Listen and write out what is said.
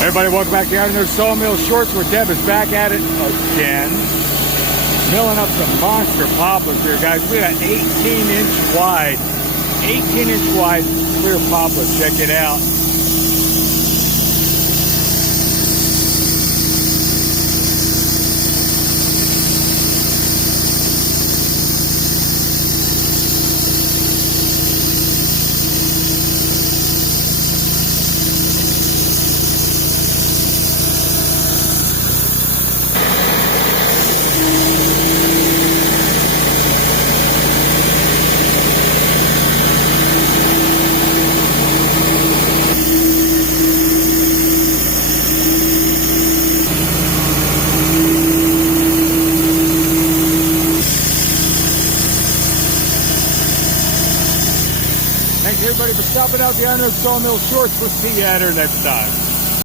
Everybody, welcome back to Out in Their Sawmill Shorts, where Deb is back at it again. Milling up some monster poplars here, guys. We got 18-inch wide clear poplars. Check it out. Thanks everybody for stopping out the Out in Their Sawmill Shorts. We'll see you at her next time.